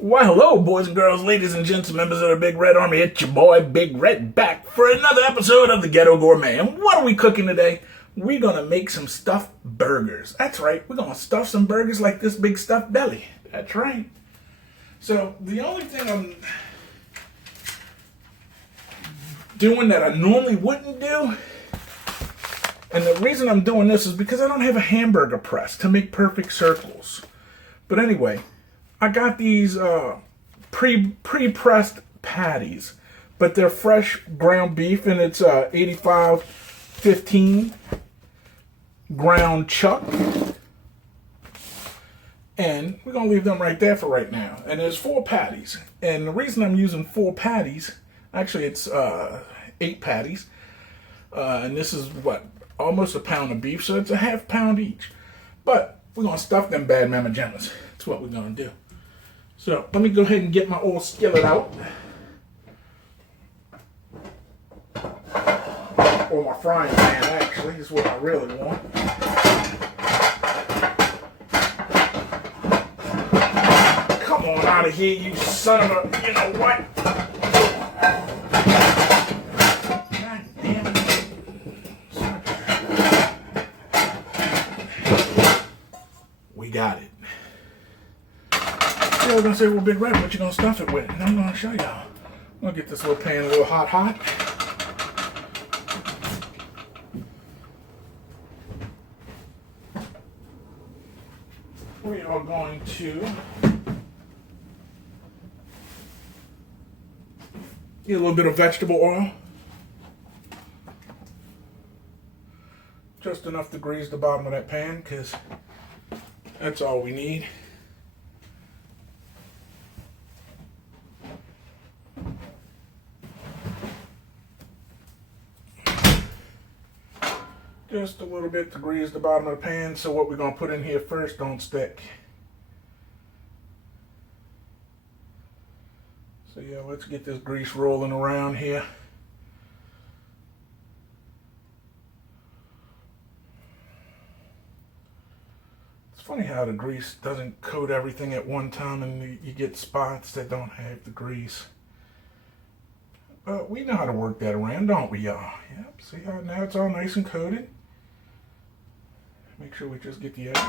Why, hello, boys and girls, ladies and gents, members of the Big Red Army. It's your boy, Big Red, back for another episode of the Ghetto Gourmet. And what are we cooking today? We're going to make some stuffed burgers. That's right. We're going to stuff some burgers like this big stuffed belly. That's right. So, the only thing I'm doing that I normally wouldn't do, and the reason I'm doing this is because I don't have a hamburger press to make perfect circles. But anyway, I got these pre-pressed patties, but they're fresh ground beef, and it's 85-15 ground chuck. And we're going to leave them right there for right now. And there's 4 patties. And the reason I'm using 4 patties, actually it's 8 patties. And this is, almost a pound of beef, so it's a half pound each. But we're going to stuff them bad mama jammas. That's what we're going to do. So let me go ahead and get my old skillet out. Or my frying pan, actually, is what I really want. Come on out of here, you son of a, you know what? God damn it. We got it. I was going to say, well, Big Red, what you going to stuff it with? And I'm going to show y'all. I'm going to get this little pan a little hot. We are going to get a little bit of vegetable oil. Just enough to grease the bottom of that pan, because that's all we need. Just a little bit to grease the bottom of the pan, so what we're going to put in here first don't stick. So yeah, let's get this grease rolling around here. It's funny how the grease doesn't coat everything at one time and you get spots that don't have the grease. But we know how to work that around, don't we, y'all? Yep, see how now it's all nice and coated? Make sure we just get the edges.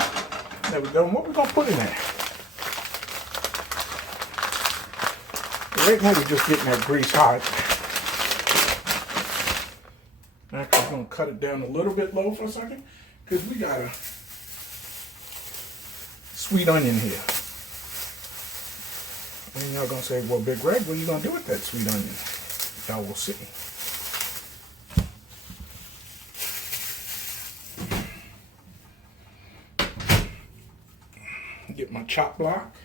There we go. And what we're going to put in there? Right now we're just getting that grease hot. Actually, I'm going to cut it down a little bit low for a second, because we got a sweet onion here. And y'all going to say, well, Big Red, what are you going to do with that sweet onion? Y'all will see. Get my chop block.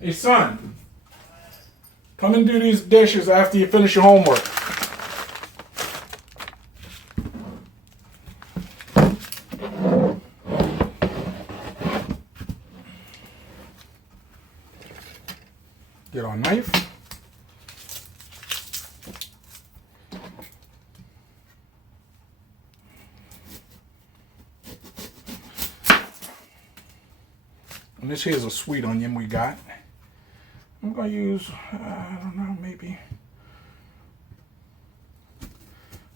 Hey son, come and do these dishes after you finish your homework. Get our knife. And this here's a sweet onion we got. I'm going to use, I don't know, maybe.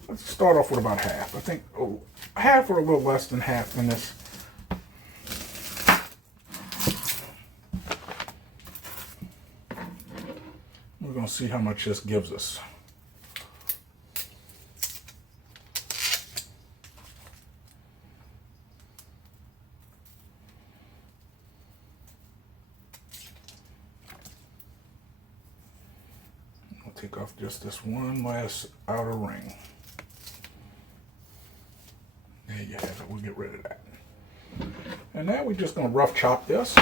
Let's start off with about half. I think half or a little less than half in this. We're going to see how much this gives us. I'll take off just this one last outer ring. There you have it. We'll get rid of that. And now we're just going to rough chop this.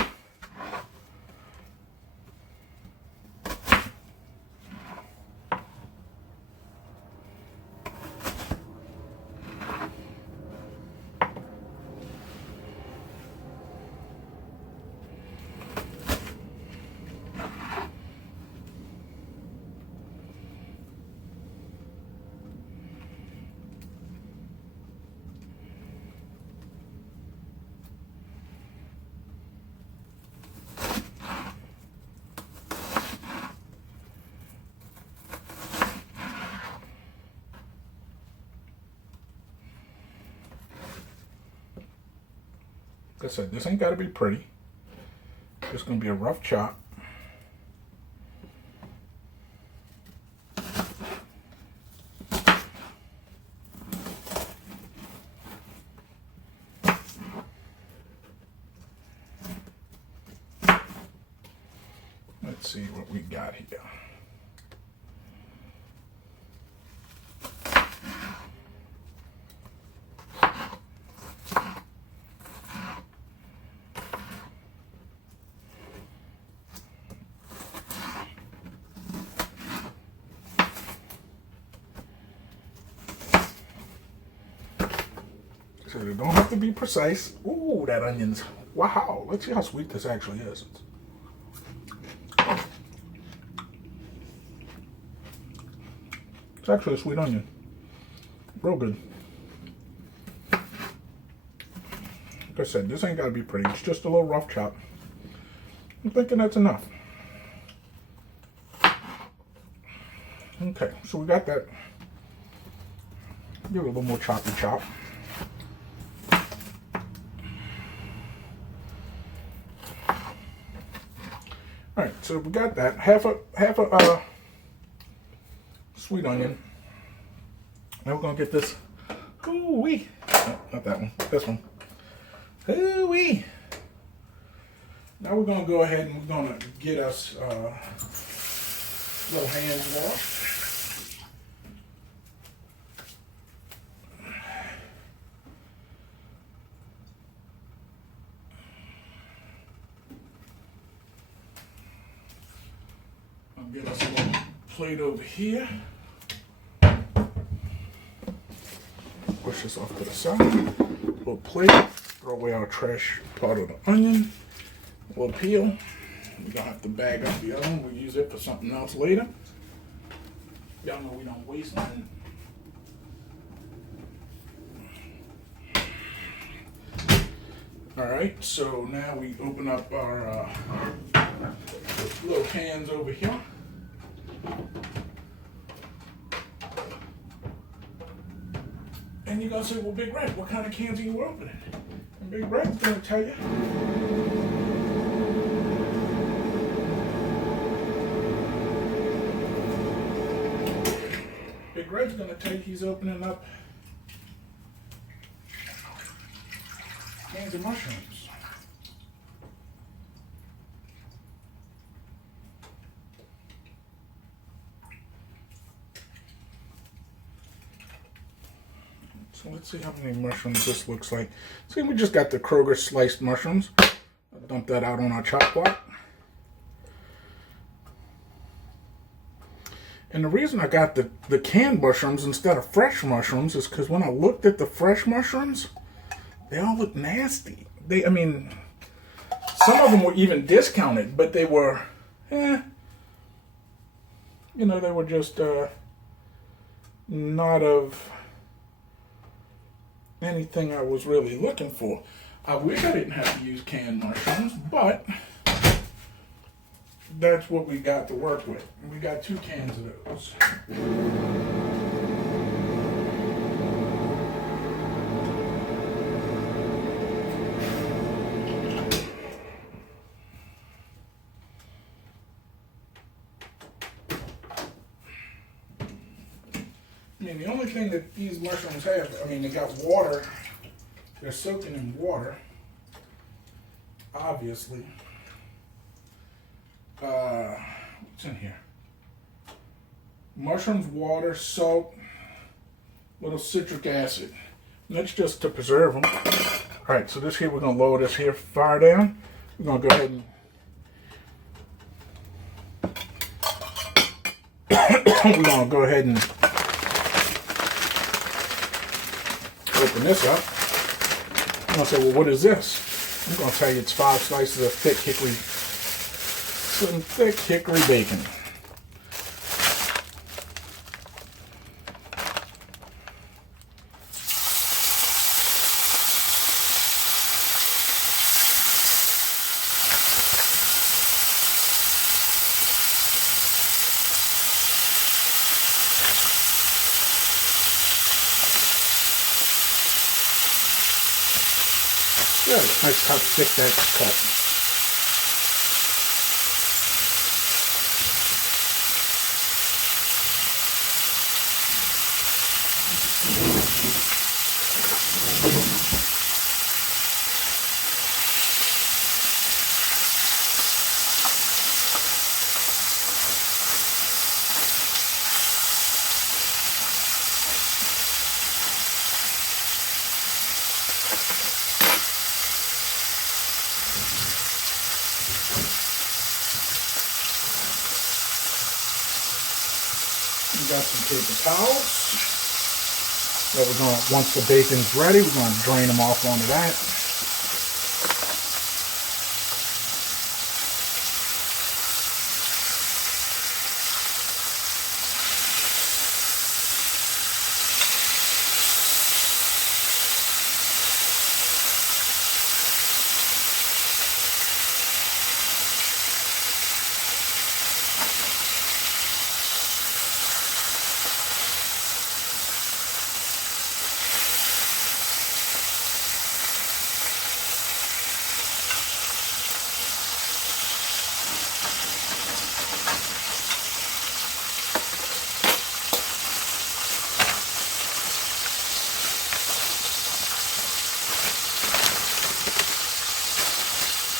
Like I said, this ain't got to be pretty. It's going to be a rough chop. Let's see what we got here. So you don't have to be precise. Ooh, that onion's, wow. Let's see how sweet this actually is. It's actually a sweet onion. Real good. Like I said, this ain't got to be pretty. It's just a little rough chop. I'm thinking that's enough. Okay, so we got that. Give it a little more choppy chop. All right, so we got that. Half a sweet onion. Now we're gonna get this. Ooh-wee. No, not that one. This one. Ooh-wee. Now we're gonna go ahead and we're gonna get us little hands washed. Get us a little plate over here. Push this off to the side. Little plate. Throw away our trash part of the onion. A little peel. We're gonna have to bag up the other one. We'll use it for something else later. Y'all know we don't waste nothing. Alright, so now we open up our little cans over here. And you're gonna say, well, Big Red, what kind of cans are you opening? And Big Red's gonna tell you. Big Red's gonna tell you he's opening up cans of mushrooms. So let's see how many mushrooms this looks like. See, we just got the Kroger sliced mushrooms. I'll dump that out on our chop block. And the reason I got the canned mushrooms instead of fresh mushrooms is because when I looked at the fresh mushrooms, they all look nasty. I mean, some of them were even discounted, but they were, you know, they were just not of anything I was really looking for. I wish I didn't have to use canned mushrooms, but that's what we got to work with. We got 2 cans of those. I mean, the only thing that these mushrooms have, I mean, they got water. They're soaking in water, obviously. What's in here? Mushrooms, water, salt, little citric acid. And that's just to preserve them. All right, so this here, we're going to lower this here, fire down. We're going to go ahead and we're going to go ahead and open this up. I'm going to say, well, what is this? I'm going to tell you it's 5 slices of thick hickory bacon. Yeah, nice how thick that's cut. We got some paper towels. That we're going to, once the bacon's ready, we're going to drain them off onto that.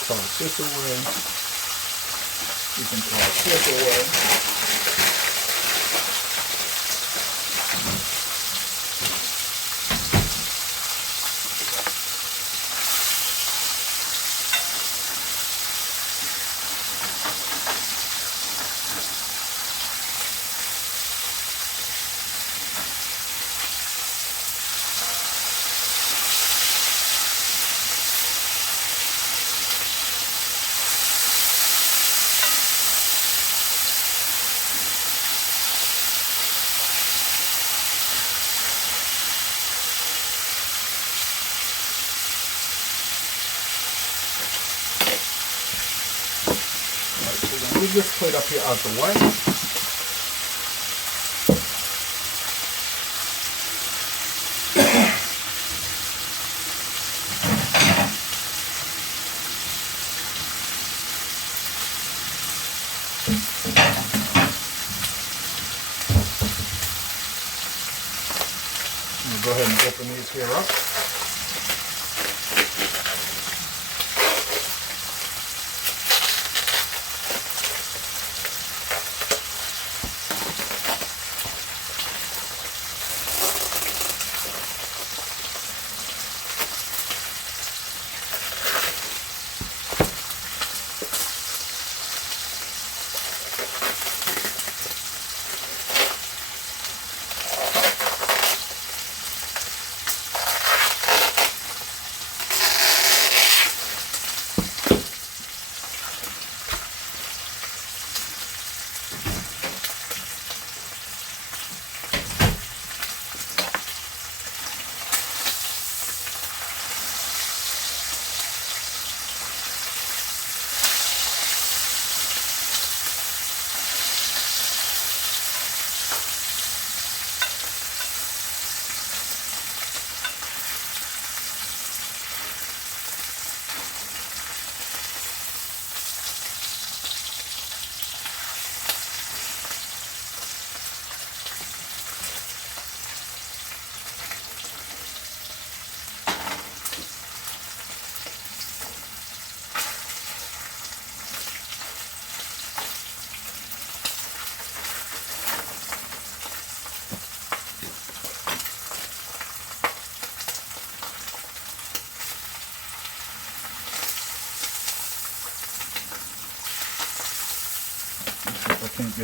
Toss this away. You can toss this away. Move this plate up here out the way. Go ahead and open these here up.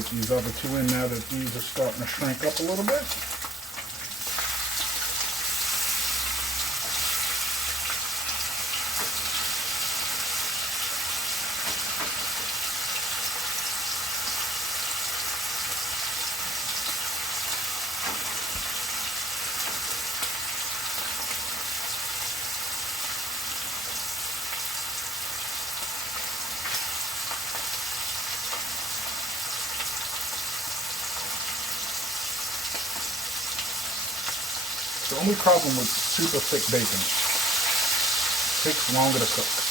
get these other two in now that these are starting to shrink up a little bit. The only problem with super thick bacon, it takes longer to cook.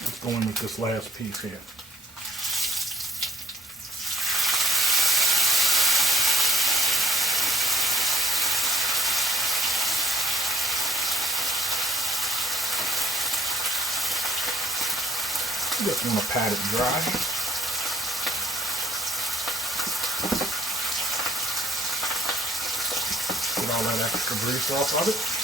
Let's go in with this last piece here. Just want to pat it dry. Get all that extra grease off of it.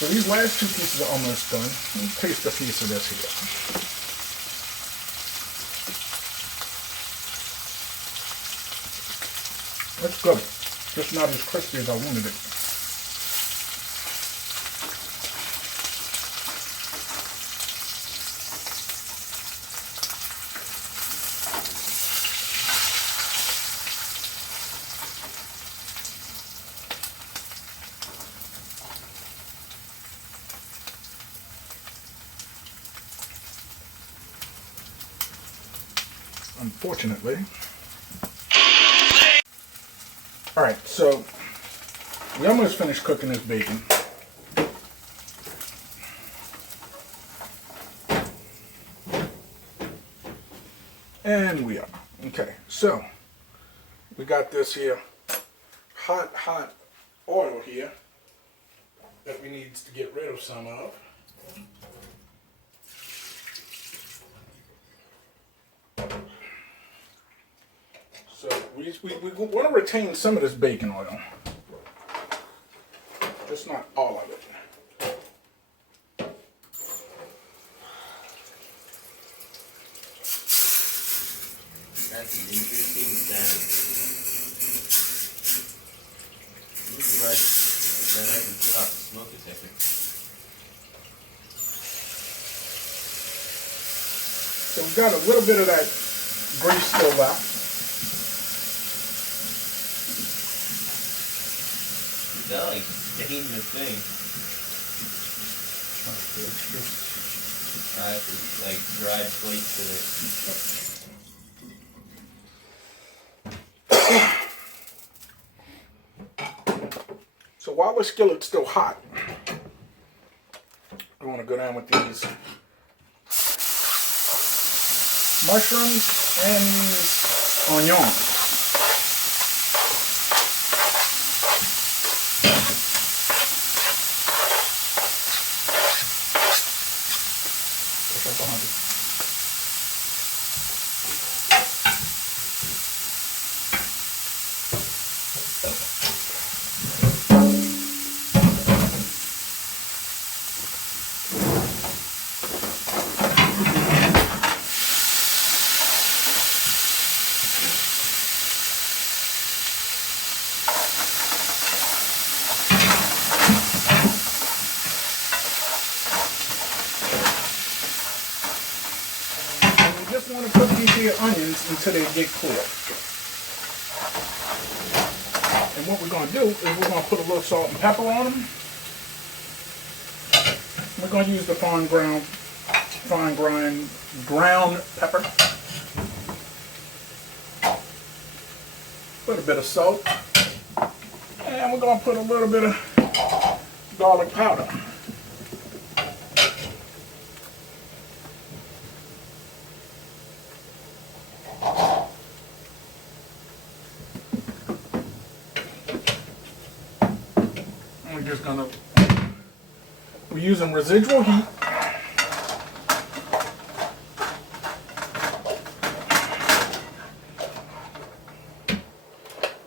So these last two pieces are almost done. Let me taste a piece of this here. That's good. Just not as crispy as I wanted it. Unfortunately, Alright, so we almost finished cooking this bacon. And we are. Okay, so we got this here hot oil here that we need to get rid of some of. So we want to retain some of this bacon oil, just not all of it. That's an interesting sound. Looks like then I can put out the smoke detector. So we've got a little bit of that grease still left. That like stain the thing. It's like dried flakes in it. So while the skillet's still hot, I want to go down with these mushrooms and these onions. Want to cook these here onions until they get cool. And what we're going to do is we're going to put a little salt and pepper on them. We're going to use the fine ground pepper. Put a bit of salt. And we're going to put a little bit of garlic powder. We're using residual heat.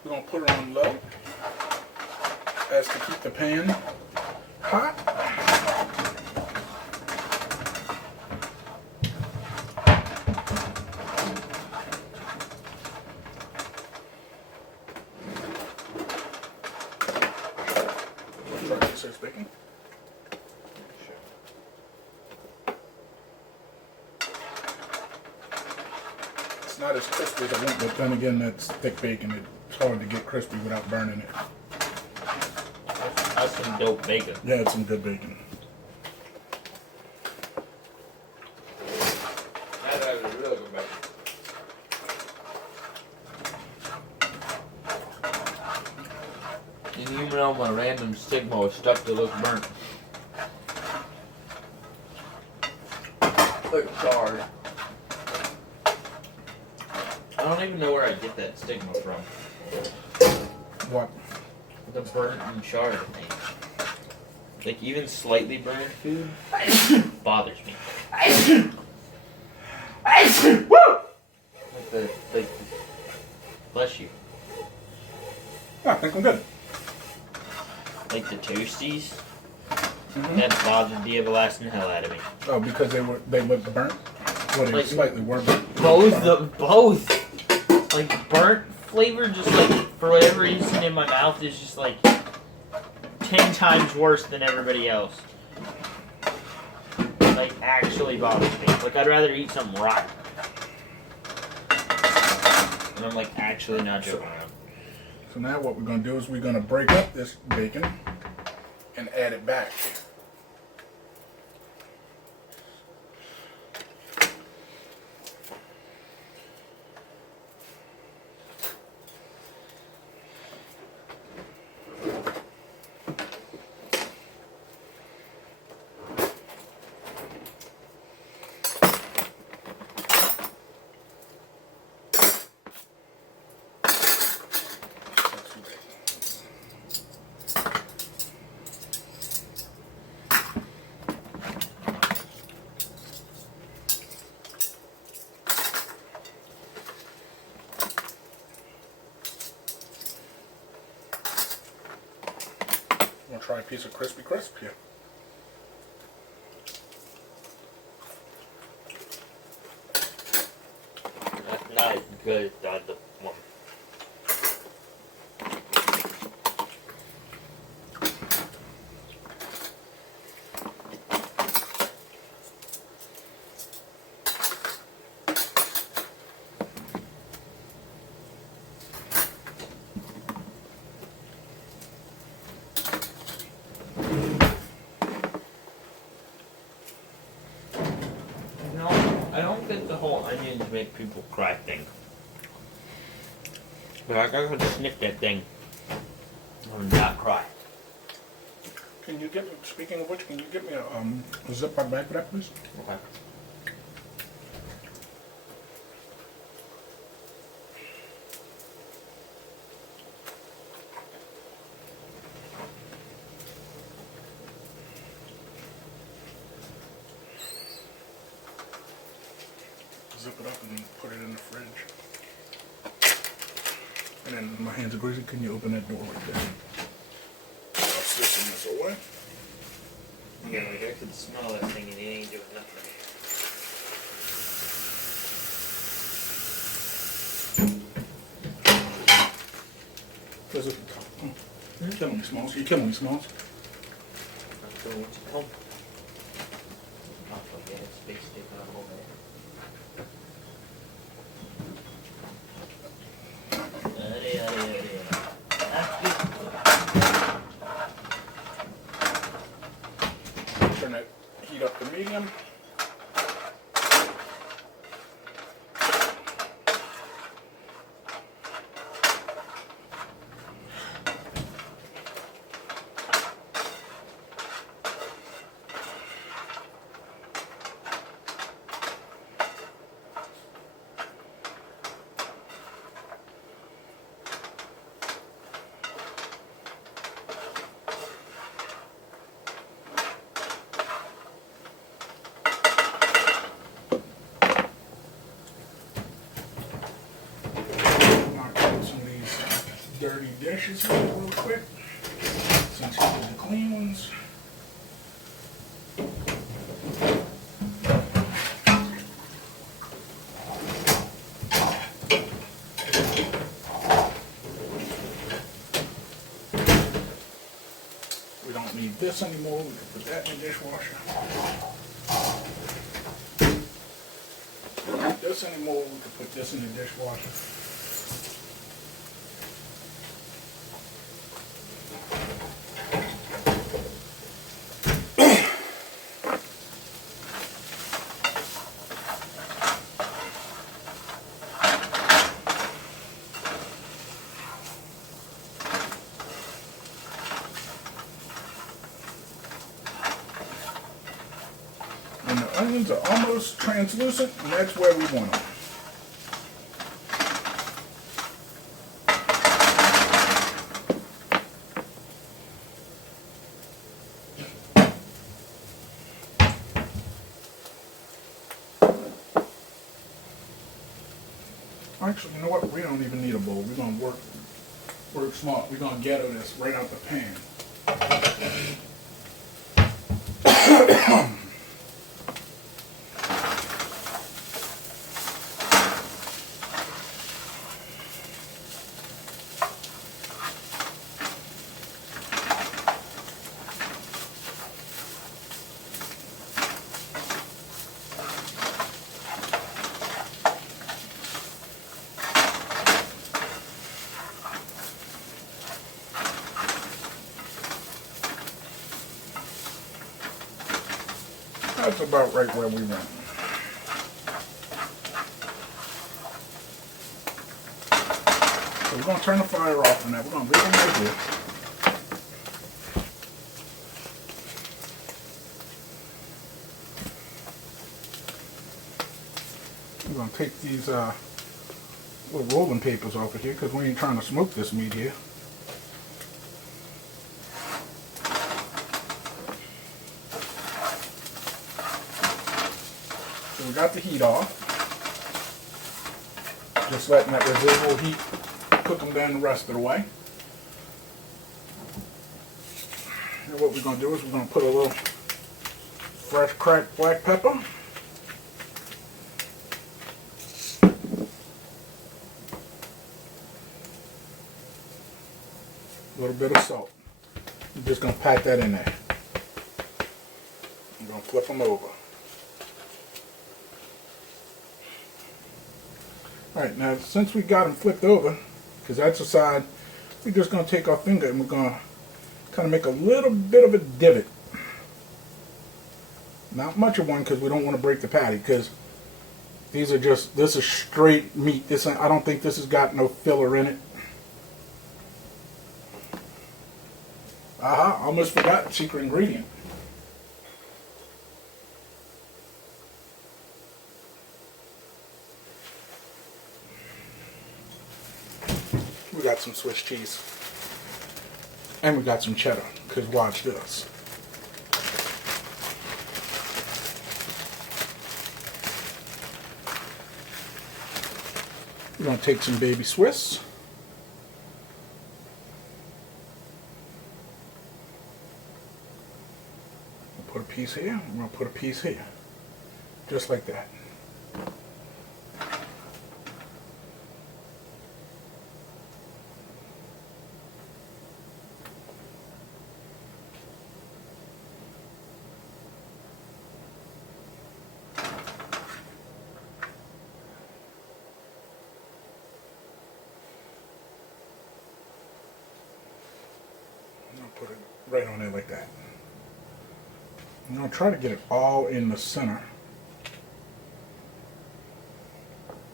We're going to put it on low as to keep the pan hot. Bacon. It's not as crispy as I want, but then again, that's thick bacon. It's hard to get crispy without burning it. That's some dope bacon. Yeah, it's some good bacon. That is really good bacon. And even on my random stigma with stuff that looks burnt. Like charred. I don't even know where I get that stigma from. What? The burnt and charred thing. Like even slightly burnt food bothers me. Like bless you. I think I'm good. Like the toasties. That bothered the everlasting hell out of me. Oh, because they looked burnt? Well, they Like, slightly were burnt. Both. Like burnt flavor, just like for whatever reason in my mouth is just like 10 times worse than everybody else. Like actually bothers me. Like I'd rather eat something rotten. And I'm like actually not joking around. So now what we're going to do is we're going to break up this bacon and add it back. try a piece of crispy crisp here. That's not as good as the other one. I don't get the whole onions make people cry thing. But I could sniff that thing and not cry. Can you get me, speaking of which, can you get me a Ziploc bag for that, please? Okay. Zip it up and put it in the fridge. And then my hands are greasy. Can you open that door right there? I'll switch this away. Yeah, like I could smell that thing and it ain't doing nothing. Does it? You're killing me, Smalls. You're killing me, Smalls. Not sure what's it called. I'll forget it. Space station on over there. Turn that heat up to medium. Dirty dishes here real quick, since these are the clean ones. We don't need this anymore. We can put that in the dishwasher. We don't need this anymore. We can put this in the dishwasher. And the onions are almost translucent, and that's where we want them. Actually, you know what? We don't even need a bowl. We're gonna work smart. We're gonna ghetto this right out the pan. That's about right where we want. So we're going to turn the fire off on that. We're going to leave them right here. We're going to take these little rolling papers off of here because we ain't trying to smoke this meat here. So we got the heat off. Just letting that residual heat cook them down the rest of the way. And what we're going to do is we're going to put a little fresh cracked black pepper. A little bit of salt. I'm just going to pat that in there. I'm going to flip them over. Alright, now since we got them flipped over, because that's the side, we're just going to take our finger and we're going to kind of make a little bit of a divot. Not much of one because we don't want to break the patty, because these are just, this is straight meat. This, I don't think this has got no filler in it. Aha, almost forgot the secret ingredient. We got some Swiss cheese. And we got some cheddar, because watch this. We're going to take some baby Swiss. We'll put a piece here. We're going to put a piece here. Just like that. Put it right on there like that. I'm going to try to get it all in the center.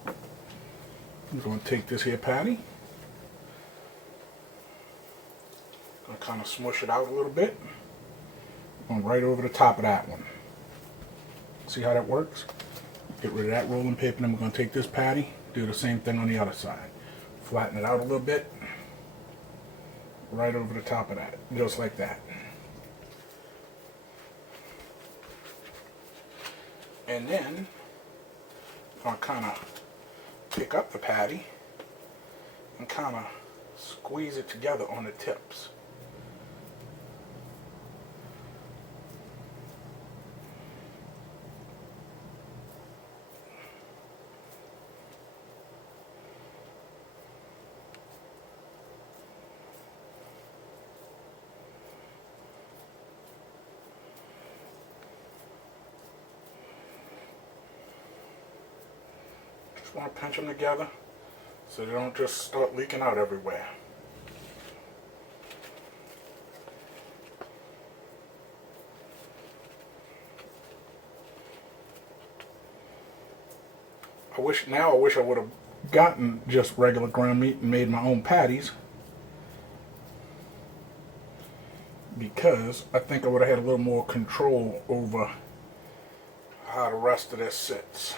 I'm going to take this here patty. Going to kind of smush it out a little bit. Going right over the top of that one. See how that works? Get rid of that rolling paper, and then we're going to take this patty, do the same thing on the other side. Flatten it out a little bit. Right over the top of that, just like that. And then I'll kind of pick up the patty and kind of squeeze it together on the tips. Want to pinch them together so they don't just start leaking out everywhere. I wish I would have gotten just regular ground meat and made my own patties, because I think I would have had a little more control over how the rest of this sits.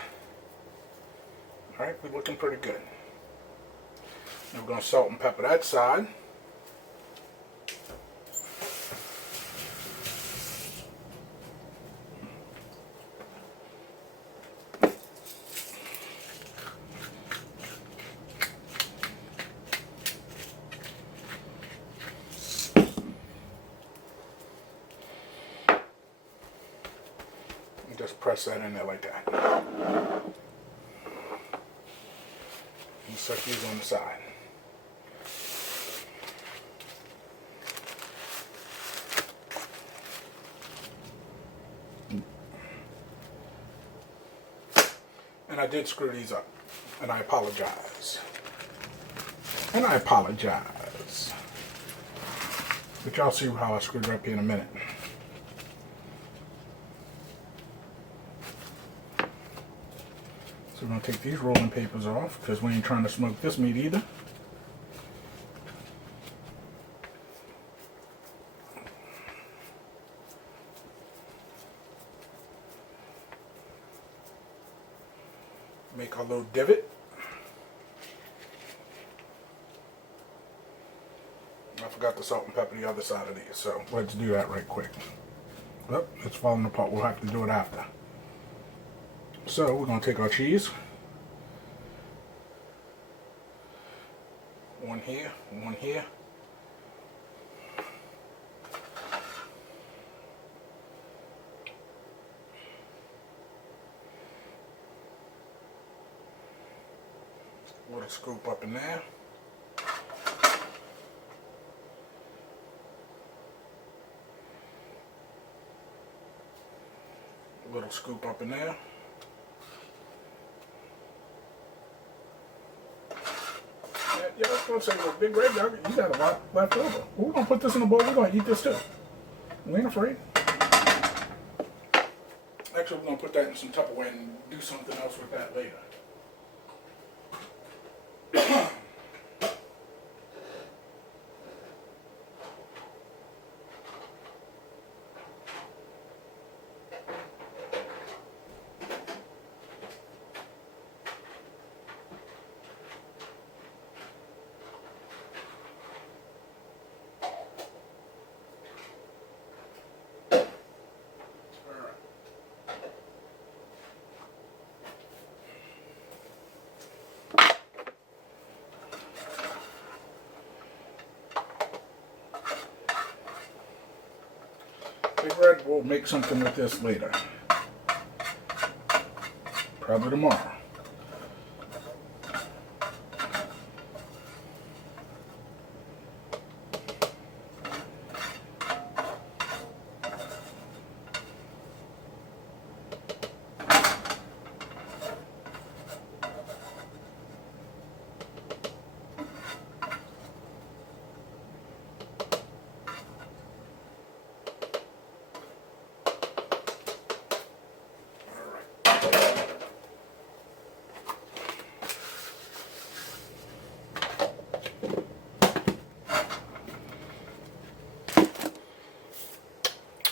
Alright, we're looking pretty good. Now we're going to salt and pepper that side. And just press that in there like that. And set these on the side. And I did screw these up, and I apologize. And I apologize. But y'all see how I screwed it up here in a minute. So we're going to take these rolling papers off, because we ain't trying to smoke this meat either. Make our little divot. I forgot the salt and pepper the other side of these, so let's do that right quick. Oh, it's falling apart. We'll have to do it after. So we're going to take our cheese. One here, one here. A little scoop up in there. A little scoop up in there. Yeah, I was going to say, well, Big Red, you got a lot left over. Well, we're going to put this in a bowl. We're going to eat this too. We ain't afraid. Actually, we're going to put that in some Tupperware and do something else with that later. Big Red will make something with this later. Probably tomorrow.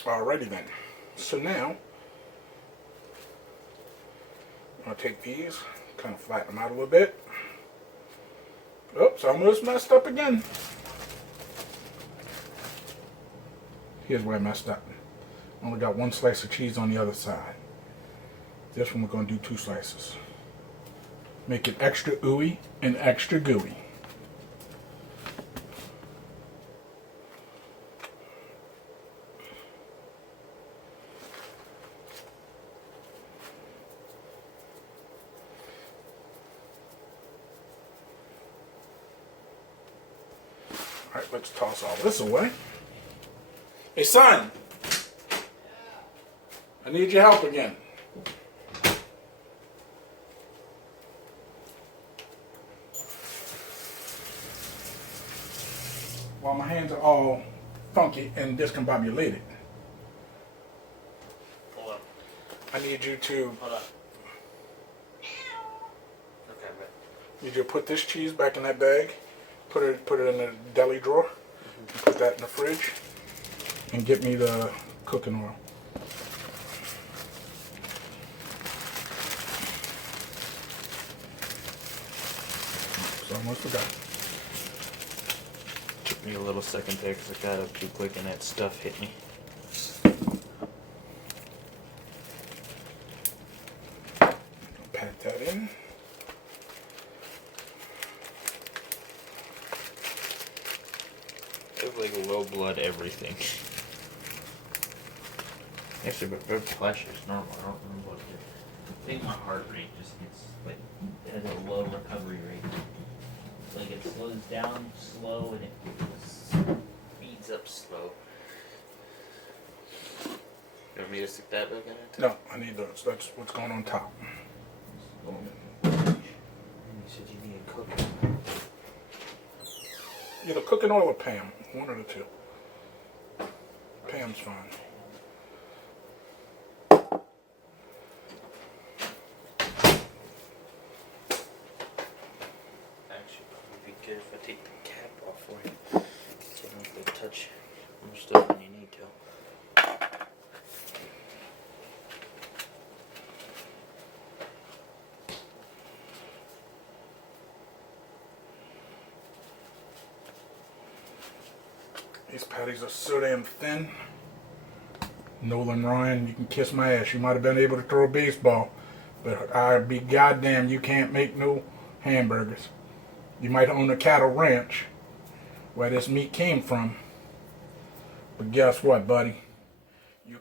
Alrighty then. So now, I'll take these, kind of flatten them out a little bit. Oops, almost messed up again. Here's where I messed up. Only got one slice of cheese on the other side. This one we're going to do 2 slices. Make it extra ooey and extra gooey. Alright, let's toss all this away. Hey son! I need your help again. While my hands are all funky and discombobulated, Hold up. I need you to Hold up. Okay, but need you to put this cheese back in that bag, put it in the deli drawer, and put that in the fridge, and get me the cooking oil. Oops, almost forgot. took me a little second there because I got up too quick and that stuff hit me. Pat that in. Look like low blood everything. Actually, but blood pressure is normal. I don't remember what it is. I think my heart rate just gets like at a low recovery rate. Like it slows down slow and it speeds up slow. You want me to stick that back in it? No, I need those. That's what's going on top. You said you needed cooking. Either cooking oil or Pam. One of the two. Pam's fine. Actually, it'd be good if I take the cap off for you. So you don't have to touch more stuff than you need to. These patties are so damn thin. Nolan Ryan, you can kiss my ass. You might have been able to throw a baseball, but I'd be goddamn you can't make no hamburgers. You might own a cattle ranch where this meat came from, but guess what, buddy? You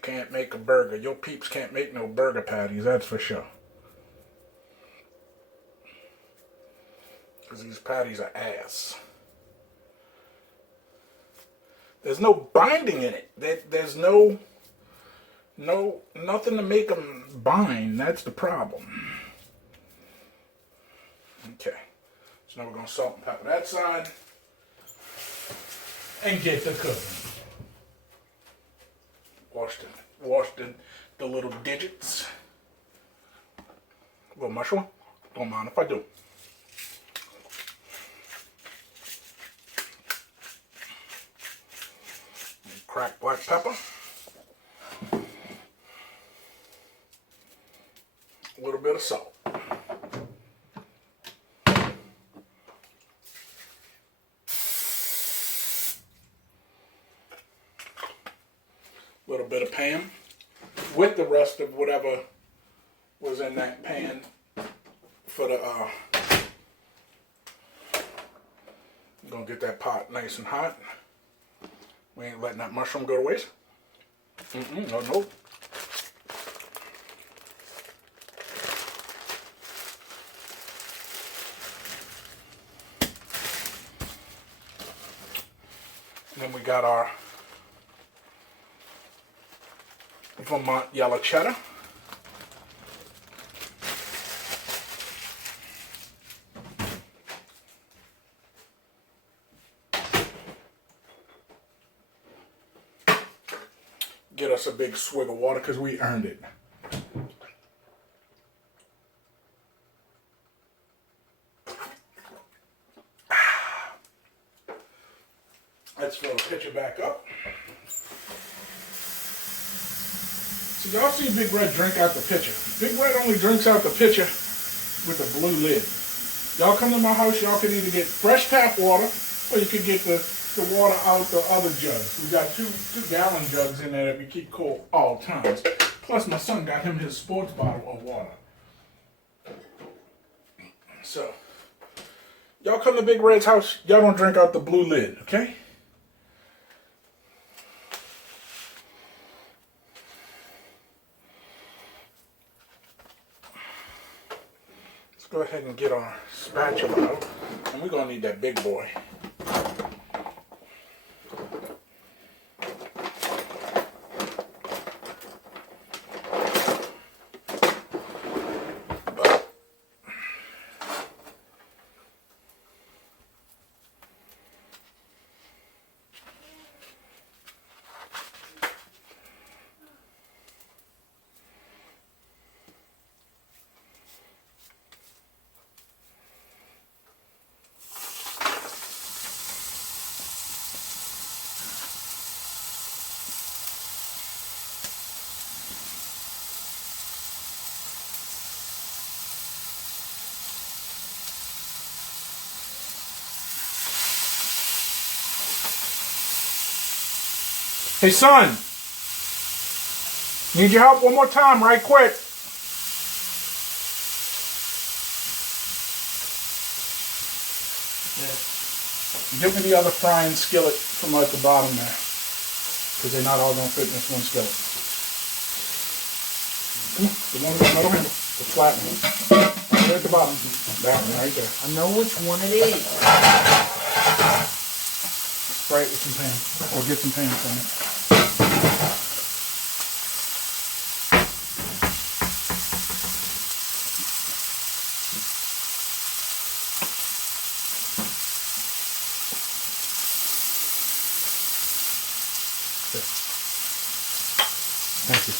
can't make a burger. Your peeps can't make no burger patties, that's for sure. Because these patties are ass. There's no binding in it. There's nothing to make them bind. That's the problem. Okay. So now we're going to salt and pepper that side. And get to cooking. Wash the little digits. A little mushroom. Don't mind if I do. Cracked black pepper. A little bit of salt. A little bit of Pam with the rest of whatever was in that pan for the gonna get that pot nice and hot. We ain't letting that mushroom go to waste. No. And then we got our Vermont yellow cheddar. Get us a big swig of water because we earned it. Let's fill the pitcher back up. So y'all see Big Red drink out the pitcher. Big Red only drinks out the pitcher with a blue lid. Y'all come to my house, y'all can either get fresh tap water or you can get the water out the other jugs. We got two gallon jugs in there that we keep cold all times. Plus my son got him his sports bottle of water. So, y'all come to Big Red's house, y'all don't drink out the blue lid, okay? Let's go ahead and get our spatula out. And we're gonna need that big boy. Hey, son. Need your help one more time, right quick. Yeah. Give me the other frying skillet from at the bottom there. Because they're not all going to fit in this one skillet. Come on, the one with the metal handle. The flat one. Right at the bottom. That one right there. I know which one it is. Spray it with some pan. Or get some pan from it. Thank you.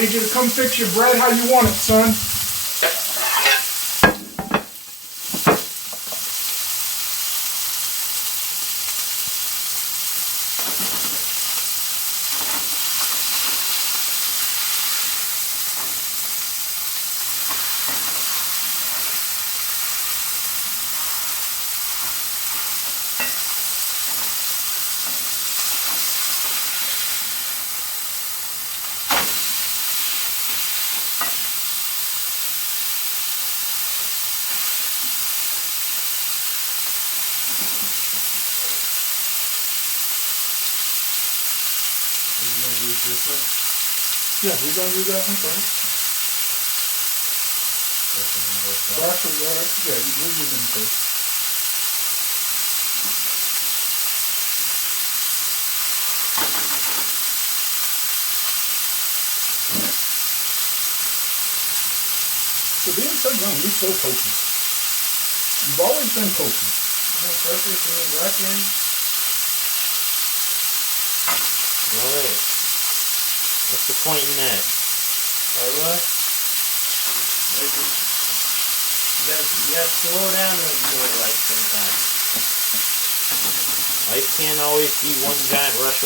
need you to come fix your bread how you want it, son. Use this one? Yeah, we're gonna use that one first. Well, actually, yeah, we'll use them first. So being so young, you're so pokey. You've always been pokey. No purpose in rushing. Alright. What's the point in that? Alright? You gotta slow down and enjoy life sometimes. Life can't always be one giant rush.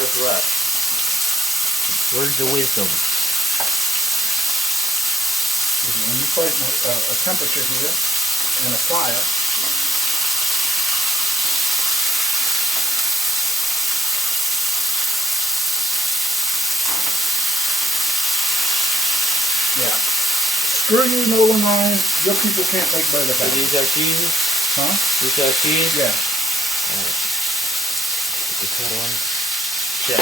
Words of wisdom. When you fight a temperature heater and a fire, yeah. Screw you, Nolan Ryan. Your people can't make burger So patties. these are cheeses? Huh? These are cheese? Yeah. Alright. Put this other one. Check.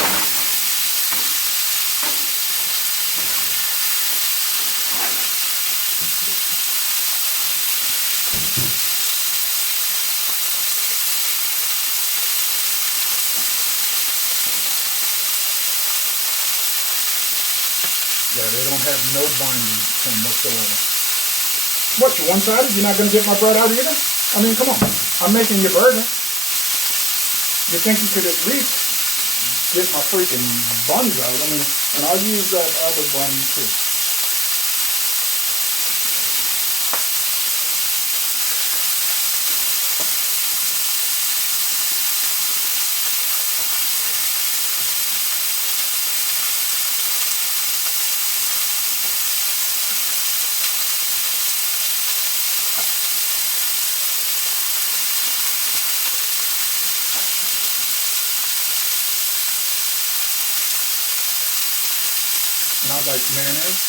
Yeah, they don't have no binding to them whatsoever. What, you one-sided? You're not going to get my bread out either? I mean, come on. I'm making your burger. You think you could at least get my freaking buns out? I mean, and I'll use that other bun too. Now like mayonnaise.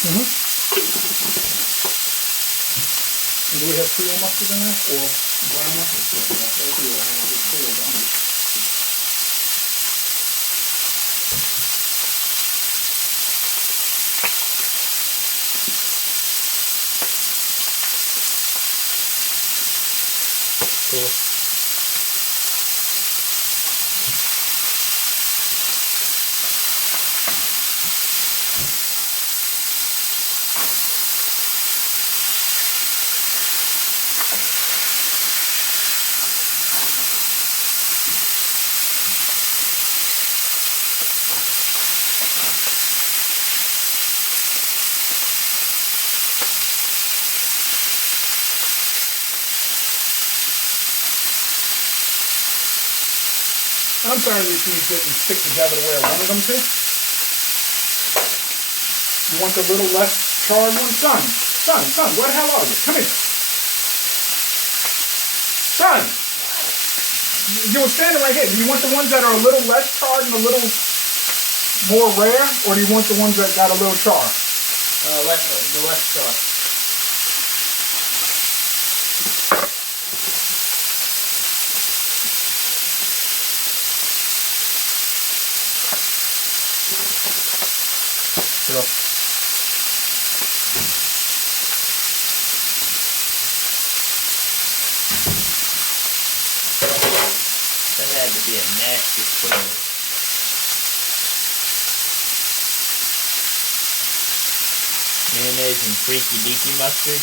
Do we have Creole mustard in there or brown mustard? Creole brown. Cool. I'm sorry these things didn't stick together the way I wanted them to. You want the little less charred one? Son, where the hell are you? Come here. Son! You were standing right here. Do you want the ones that are a little less charred and a little more rare, or do you want the ones that got a little char? The left char. Sure. That had to be a nasty spoon. Mayonnaise and freaky deaky mustard.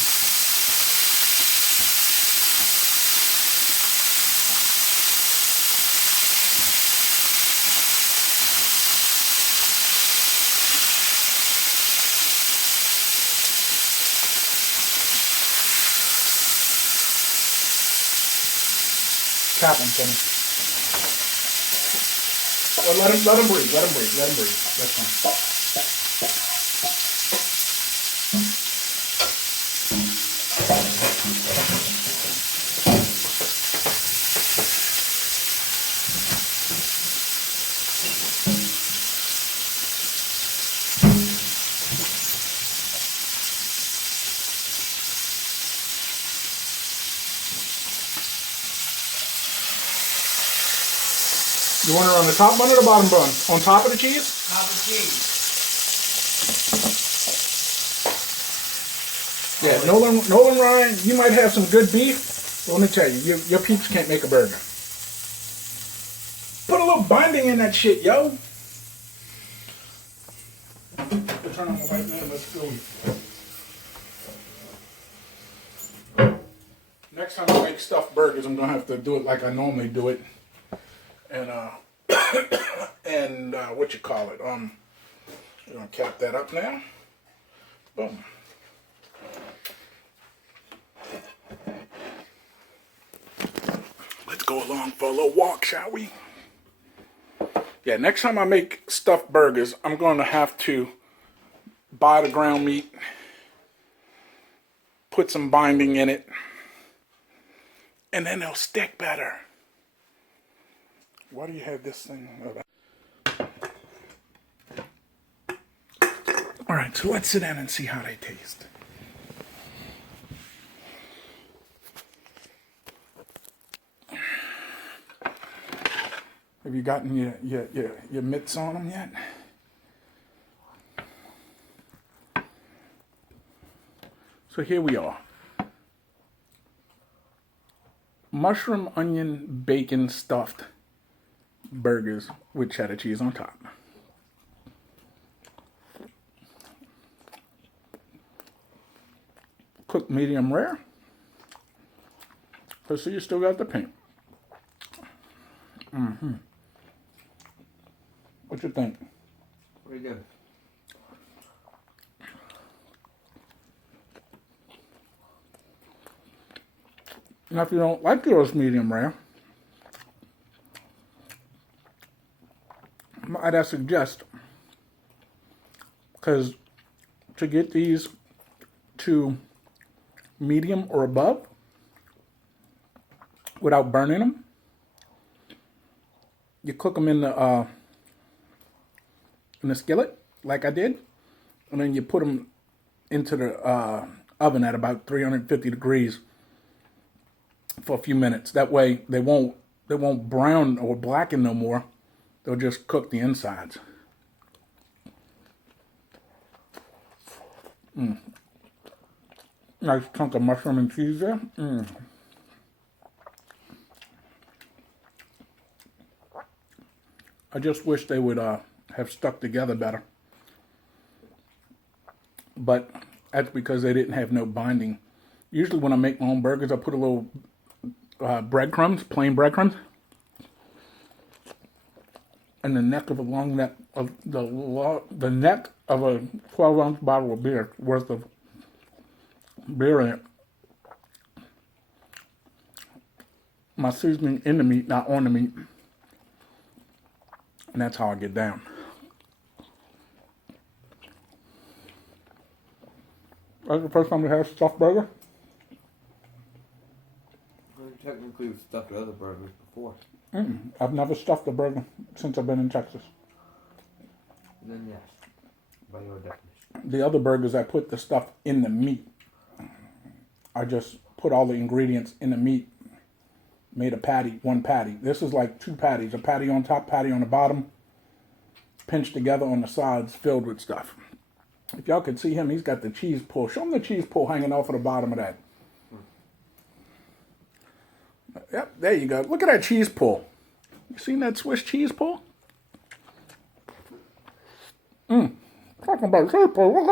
Cap him, Kenny. Well, let him breathe. Let him breathe. That's fine. You want it on the top bun or the bottom bun? On top of the cheese? Top of cheese. Yeah, Nolan Ryan, you might have some good beef, but let me tell you, your peeps can't make a burger. Put a little binding in that shit, yo. Turn on the light, man. Let's go. Next time I make stuffed burgers, I'm gonna have to do it like I normally do it. And what you call it? We're gonna cap that up now. Boom. Let's go along for a little walk, shall we? Yeah, next time I make stuffed burgers, I'm going to have to buy the ground meat, put some binding in it, and then they'll stick better. Why do you have this thing? All right, so let's sit down and see how they taste. Have you gotten your mitts on them yet? So here we are. Mushroom, onion, bacon stuffed burgers with cheddar cheese on top. Cooked medium rare. Let's see, you still got the paint. What you think? Pretty good. Now, if you don't like yours medium rare, I'd suggest, because to get these to medium or above without burning them, you cook them in the skillet like I did, and then you put them into the oven at about 350 degrees for a few minutes. That way they won't brown or blacken no more. They'll just cook the insides. Nice chunk of mushroom and cheese there. I just wish they would have stuck together better. But that's because they didn't have no binding. Usually when I make my own burgers, I put a little breadcrumbs, plain breadcrumbs, and the neck of a long neck of the neck of a 12-ounce bottle of beer worth of beer in it. My seasoning in the meat, not on the meat. And that's how I get down. That's the first time we had a stuffed burger. Very technical. typically we've stuffed other burgers before. I've never stuffed a burger since I've been in Texas. Then yes, by your definition. The other burgers, I put the stuff in the meat. I just put all the ingredients in the meat. Made a patty, one patty. This is like two patties. A patty on top, patty on the bottom. Pinched together on the sides, filled with stuff. If y'all could see him, he's got the cheese pull. Show him the cheese pull hanging off of the bottom of that. Yep, there you go. Look at that cheese pull. You seen that Swiss cheese pull? Talking about cheese pull. Look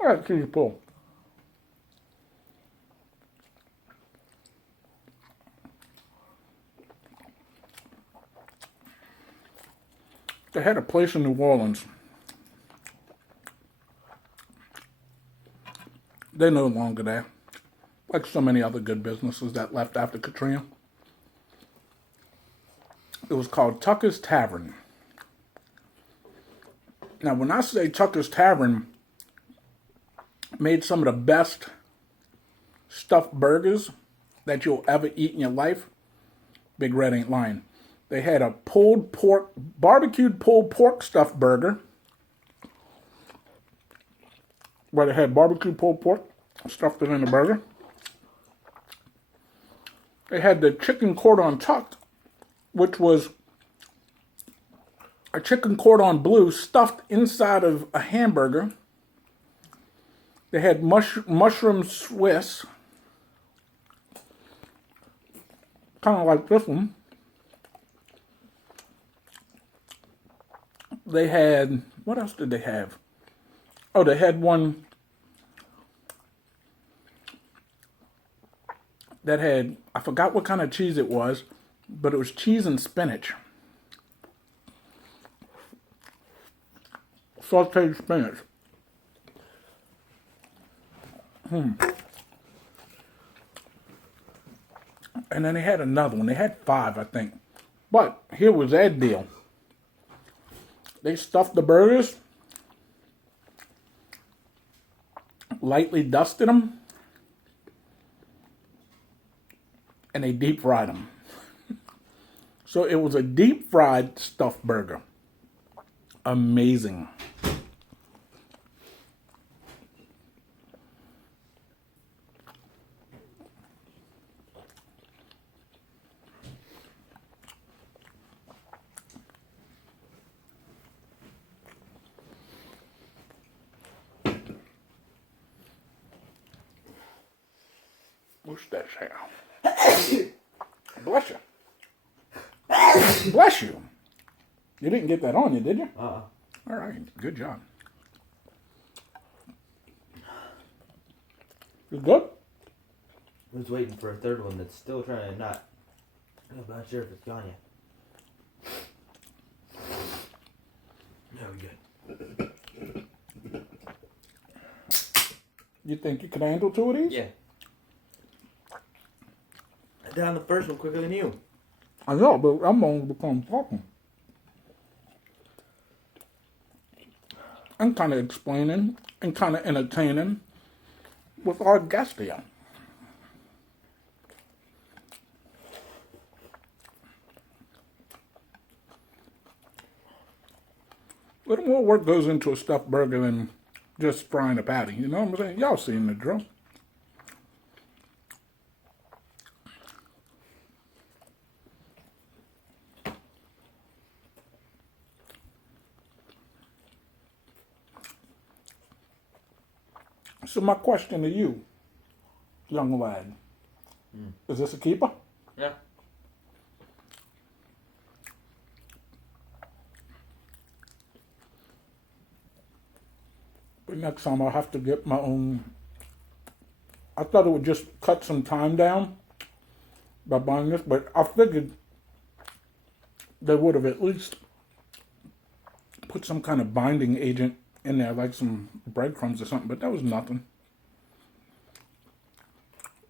at that cheese pull. They had a place in New Orleans. They're no longer there. Like so many other good businesses that left after Katrina. It was called Tucker's Tavern. Now, when I say Tucker's Tavern made some of the best stuffed burgers that you'll ever eat in your life, Big Red ain't lying. They had a barbecued pulled pork stuffed burger, where they had barbecued pulled pork, stuffed it in the burger. They had the chicken cordon tucked, which was a chicken cordon bleu stuffed inside of a hamburger. They had mushroom Swiss, kind of like this one. They had, what else did they have? Oh, they had one that had, I forgot what kind of cheese it was, but it was cheese and spinach. Sauteed spinach. And then they had another one. They had 5, I think. But here was their deal. They stuffed the burgers, lightly dusted them, and they deep fried them. So it was a deep fried stuffed burger. Amazing. Mustache hair. Bless you. Bless you. You didn't get that on you, did you? All right. Good job. You good? I was waiting for a third one that's still trying to not. I'm not sure if it's gone yet. No, we're good. You think you can handle 2 of these? Yeah. I down the first one quicker than you. I know, but I'm going to become talking. I'm kind of explaining and kind of entertaining with our guest here. A little more work goes into a stuffed burger than just frying a patty. You know what I'm saying? Y'all seen the drill. So my question to you, young lad, is this a keeper? Yeah. But next time I'll have to get my own. I thought it would just cut some time down by buying this, but I figured they would have at least put some kind of binding agent in there, like some breadcrumbs or something, but that was nothing.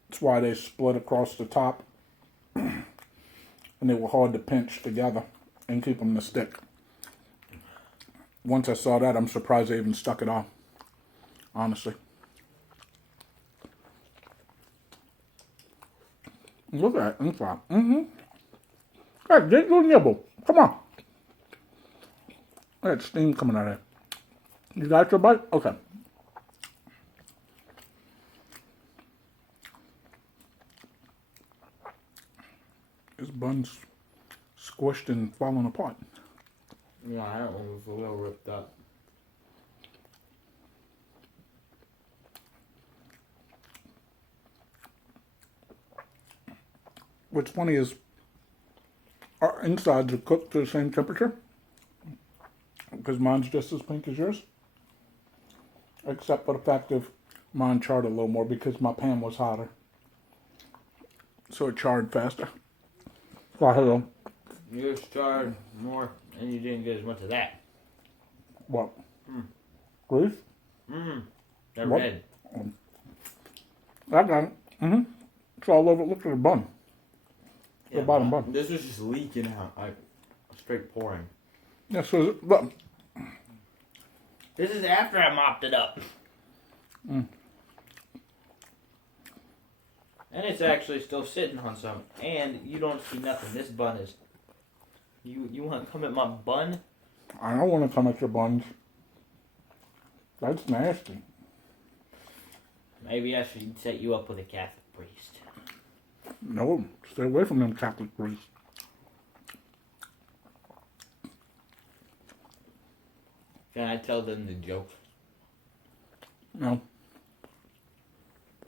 That's why they split across the top, and they were hard to pinch together and keep them to stick. Once I saw that, I'm surprised they even stuck it off, honestly. Look at it inside. Mm-hmm. Hey, get your nibble. Come on. That steam coming out of it. You got your bite? Okay. This bun's squished and falling apart. Yeah, that one was a little ripped up. What's funny is our insides are cooked to the same temperature because mine's just as pink as yours, except for the fact of mine charred a little more because my pan was hotter, so it charred faster. Oh, hello. Yours charred more, and you didn't get as much of that. What? Grease? They're What? red. I got it. It's all over. Look at the bun. The bottom bun. This was just leaking out, like straight pouring. Yeah, so look. This is after I mopped it up. And it's actually still sitting on some. And you don't see nothing. This bun is... You want to come at my bun? I don't want to come at your buns. That's nasty. Maybe I should set you up with a Catholic priest. No, stay away from them Catholic priests. Can I tell them the joke? No.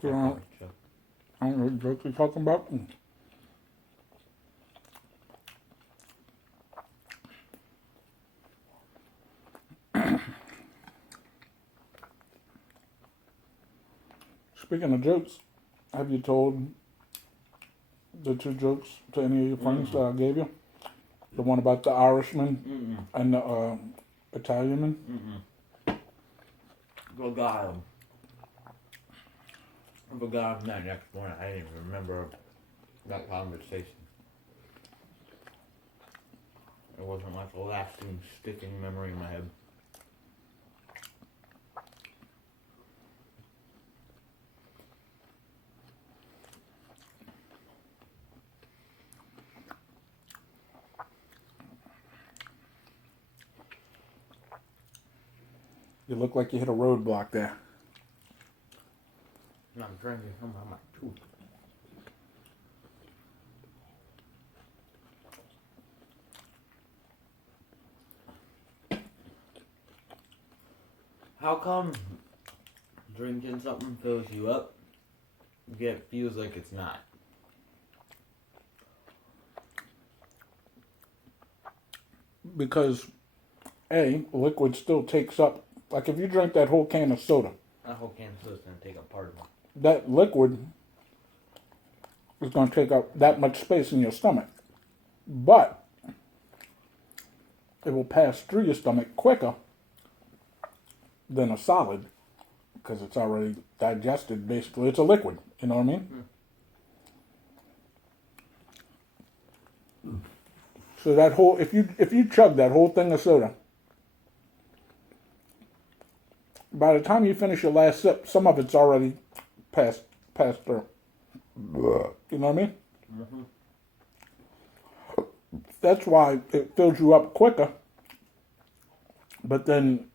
I don't know what joke you're talking about. Speaking of jokes, have you told the two jokes to any of your friends that I gave you? The one about the Irishman and the Italianman? Forgot him. I forgot him that next morning. I didn't even remember that conversation. It wasn't like a lasting, sticking memory in my head. You look like you hit a roadblock there. I'm drinking some of my tooth. How come drinking something fills you up, yet feels like it's not? Because, A, liquid still takes up, like if you drink that whole can of soda, That whole can of soda's gonna take up part of it. that liquid is going to take up that much space in your stomach. But it will pass through your stomach quicker than a solid because it's already digested, basically. It's a liquid, you know what I mean? So that whole, if you chug that whole thing of soda, by the time you finish your last sip, some of it's already passed through. You know what I mean? That's why it fills you up quicker. But then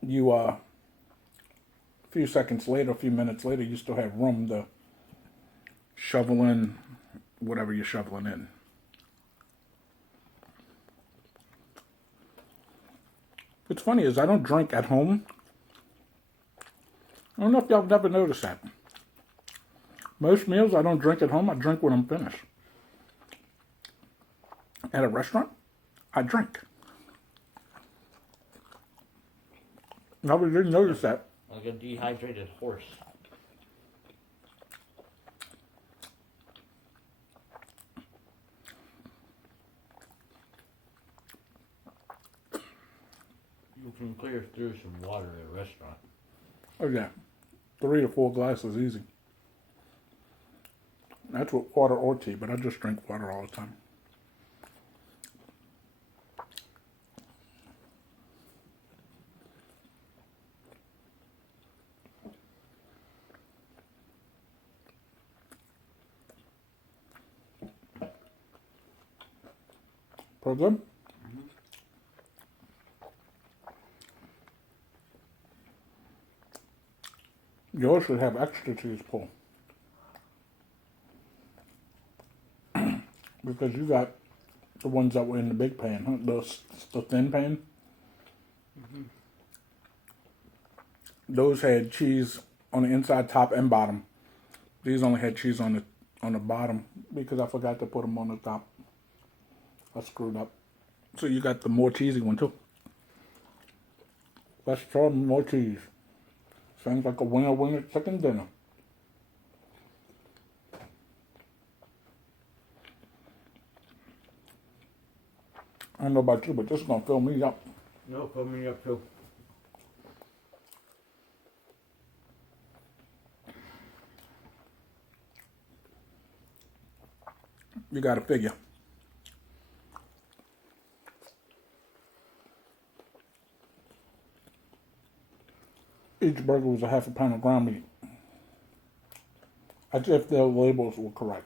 you, a few seconds later, a few minutes later, you still have room to shovel in whatever you're shoveling in. What's funny is I don't drink at home. I don't know if y'all have never noticed that. Most meals I don't drink at home, I drink when I'm finished. At a restaurant, I drink. Nobody didn't notice that. Like a dehydrated horse. You can clear through some water at a restaurant. Oh yeah, 3 to 4 glasses easy. That's with water or tea, but I just drink water all the time. Pretty good. Yours should have extra cheese pull. Because you got the ones that were in the big pan, huh? The thin pan. Those had cheese on the inside, top, and bottom. These only had cheese on the bottom because I forgot to put them on the top. I screwed up. So you got the more cheesy one too. Let's try more cheese. Sounds like a winner chicken dinner. I don't know about you, but this is gonna fill me up. No, fill me up too. You gotta figure. Each burger was a half a pound of ground meat. That's if the labels were correct.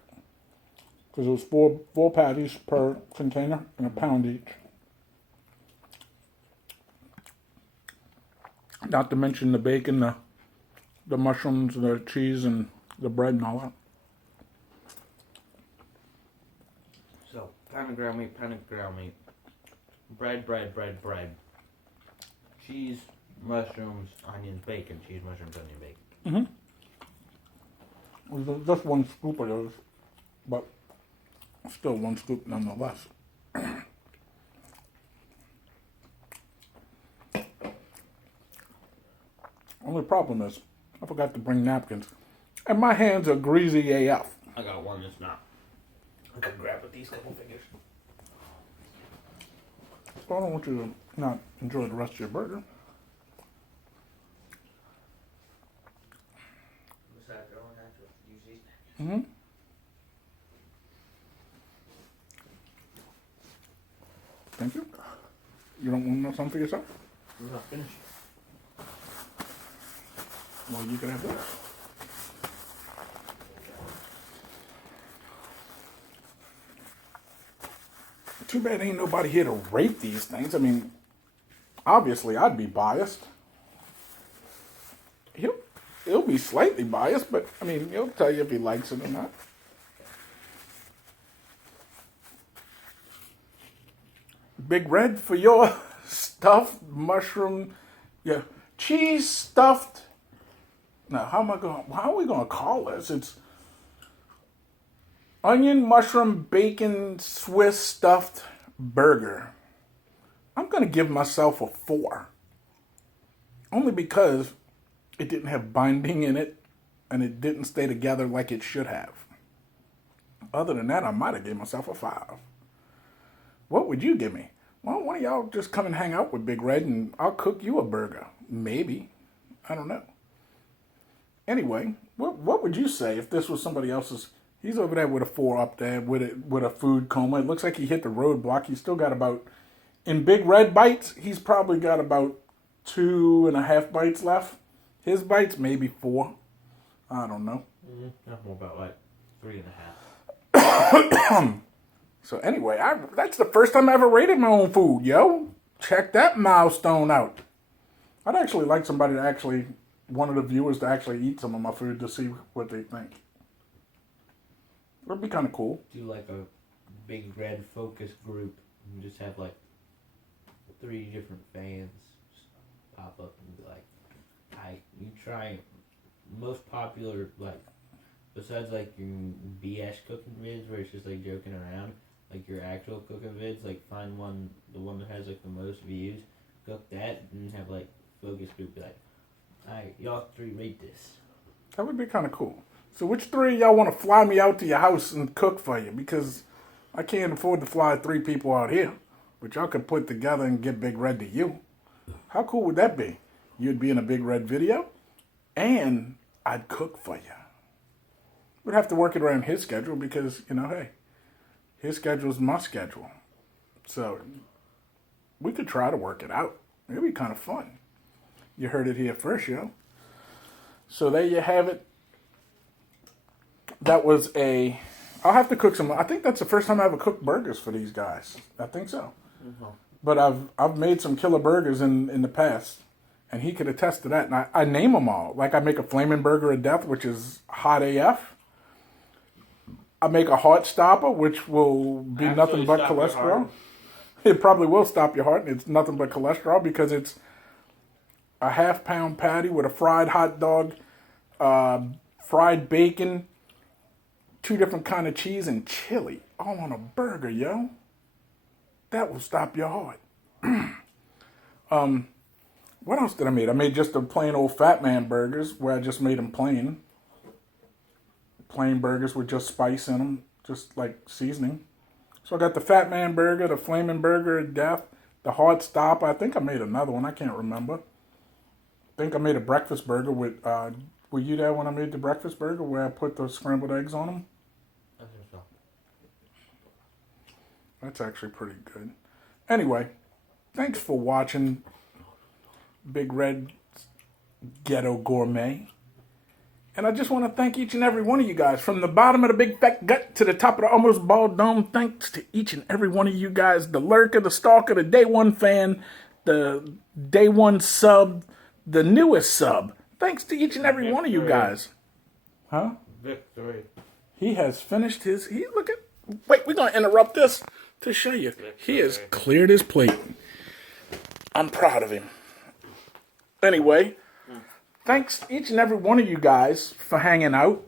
Because it was four patties per container and a pound each. Not to mention the bacon, the mushrooms, the cheese, and the bread and all that. So, pound of ground meat, bread. Cheese, mushrooms, onions, bacon. Cheese, mushrooms, onion, bacon. It was just one scoop of those, but still one scoop nonetheless. Only problem is, I forgot to bring napkins. And my hands are greasy AF. I got one that's not. I can grab with these couple fingers. So I don't want you to not enjoy the rest of your burger. Mm-hmm. Thank you. You don't want to know something for yourself? We're not finished. Well, you can have that. Too bad ain't nobody here to rate these things. I mean, obviously I'd be biased. He'll be slightly biased, but I mean, he'll tell you if he likes it or not. Big Red for your stuffed mushroom, yeah, cheese stuffed. Now, how are we gonna call this? It's onion, mushroom, bacon, Swiss stuffed burger. I'm gonna give myself a 4. Only because it didn't have binding in it and it didn't stay together like it should have. Other than that, I might have given myself a 5. What would you give me? Well, one of y'all just come and hang out with Big Red and I'll cook you a burger. Maybe. I don't know. Anyway, what would you say if this was somebody else's? He's over there with a 4 up there with a food coma. It looks like he hit the roadblock. He's still got about, in Big Red bites, he's probably got about 2.5 bites left. His bites, maybe 4. I don't know. I'm more about like 3.5. So anyway, that's the first time I ever rated my own food, yo. Check that milestone out. I'd actually like somebody to actually, one of the viewers to actually eat some of my food to see what they think. That'd be kind of cool. Do like a Big Red focus group and just have like 3 different fans just pop up and be like, you try most popular, like, besides like your BS cooking vids where it's just like joking around, like your actual cooking vids, like find the one that has like the most views, cook that and have like focus group be like, alright, y'all 3 rate this. That would be kind of cool. So which 3 of y'all want to fly me out to your house and cook for you? Because I can't afford to fly 3 people out here. But y'all could put together and get Big Red to you. How cool would that be? You'd be in a Big Red video, and I'd cook for you. We'd have to work it around his schedule because, hey, his schedule's my schedule. So we could try to work it out. It'd be kind of fun. You heard it here first, yo. So there you have it. That was a I'll have to cook some. I think that's the first time I ever cooked burgers for these guys. I think so. But I've made some killer burgers in the past, and he could attest to that. And I name them all. Like I make a flaming burger of death, which is hot AF. I make a heart stopper, which will be nothing but cholesterol. It probably will stop your heart, and it's nothing but cholesterol because it's a half-pound patty with a fried hot dog, fried bacon, 2 different kind of cheese, and chili all on a burger, yo. That will stop your heart. What else did I make? I made just the plain old Fat Man burgers where I just made them plain. Plain burgers with just spice in them, just like seasoning. So I got the Fat Man burger, the Flaming Burger of Death, the Hard Stopper. I think I made another one. I can't remember. I think I made a breakfast burger with, were you there when I made the breakfast burger where I put the scrambled eggs on them? I think so. That's actually pretty good. Anyway, thanks for watching Big Red Ghetto Gourmet. And I just want to thank each and every one of you guys. From the bottom of the big fat gut to the top of the almost bald dome. Thanks to each and every one of you guys. The lurker, the stalker, the day one fan, the day one sub, the newest sub. Thanks to each and every one of you guys. Huh? Victory. He has finished his... Wait, we're going to interrupt this to show you. He has cleared his plate. I'm proud of him. Anyway... Thanks each and every one of you guys for hanging out.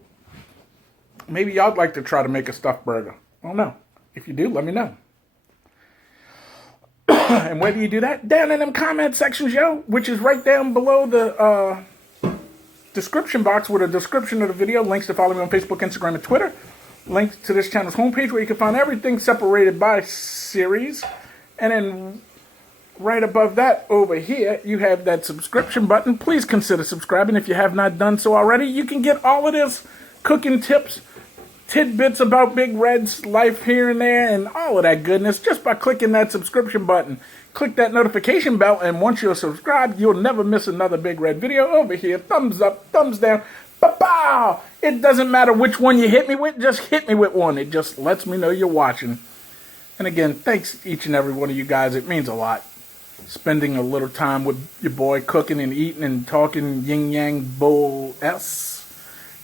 Maybe y'all'd like to try to make a stuffed burger. I don't know. If you do, let me know. And where do you do that? Down in them comment sections, yo, which is right down below the description box with a description of the video. Links to follow me on Facebook, Instagram, and Twitter. Links to this channel's homepage where you can find everything separated by series. And then... right above that, over here, you have that subscription button. Please consider subscribing if you have not done so already. You can get all of this cooking tips, tidbits about Big Red's life here and there, and all of that goodness just by clicking that subscription button. Click that notification bell, and once you're subscribed, you'll never miss another Big Red video. Over here, thumbs up, thumbs down, ba-pow! It doesn't matter which one you hit me with, just hit me with one. It just lets me know you're watching. And again, thanks each and every one of you guys. It means a lot. Spending a little time with your boy, cooking and eating and talking yin-yang bull s.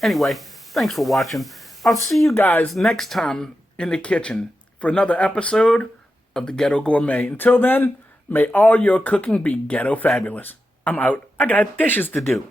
Anyway, thanks for watching. I'll see you guys next time in the kitchen for another episode of the Ghetto Gourmet. Until then, may all your cooking be ghetto fabulous. I'm out. I got dishes to do.